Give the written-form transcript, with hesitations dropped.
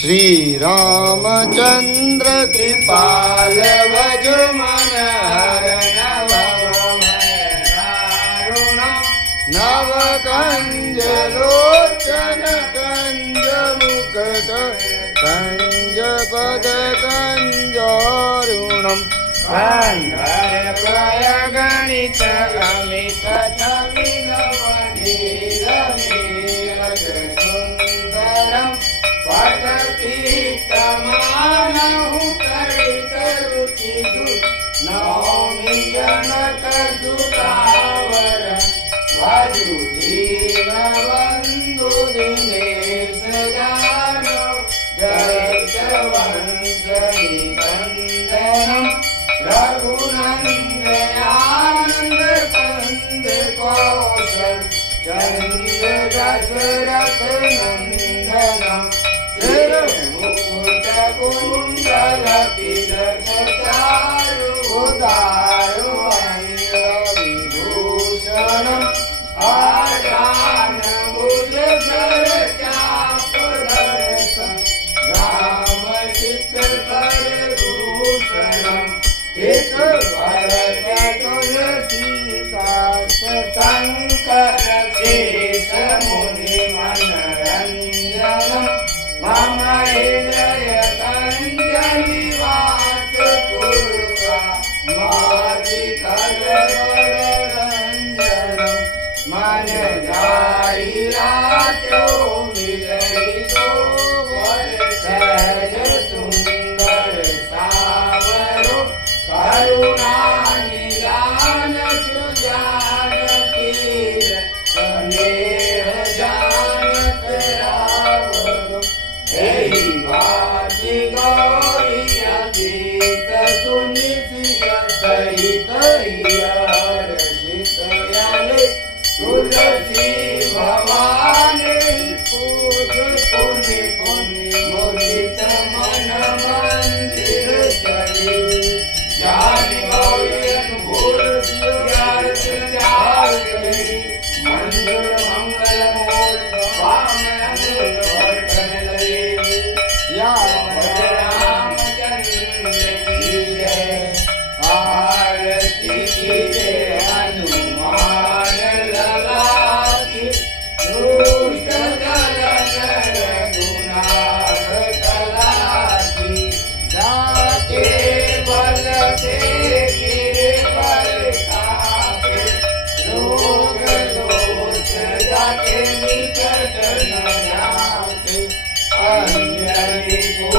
श्री रामचंद्र कृपाल भज मन नव कंज लोचन कंज मुकुट कंज पद कंजोरुणम कंधर्वय गणित अमित छविल मधीर नीरज सुंदरम पटपीतमानहु कलित रुचिदु नौमि जनक सुतावर वधुदीन बंधु दिनेश दानव जय वंश निबंधनम रघुनंदन कंद कौशल चंद्र दशरथ नंदनम मुकुट कुंडल तिलक चारु उदारु विभूषणम आजान भुज कर चाप दर्शन राम चित्तर भूषणम एक भरत तुलसीता शंकर शेष मुनि मनरंजनम मम हृदय कंजनिवास पुरुषा मादिकल रंजनम मन जाइरातो मिलई तो वर सहज सुंदर सावरो करुणा निदान सुजान तीर स्नेह जानत रावरो एहि बाजी गौरी अतीत सुनिसिय सहित हर्षित यले तुलसी भवानी पूज पुनि पुनि मुदित मन मंदिर चली ज्ञान गौरी अनुभूल ज्ञान जागरी मंजुल मंगल मूल वाम अमूल वर्धन लगे या रामचंद्र की जय आरती की जय हनुमान लला की दुष्ट दलन रघुनाथ कला की जाके बल से गिरे पर कापे लोग दोष जाके निकट न जाते अंजलि को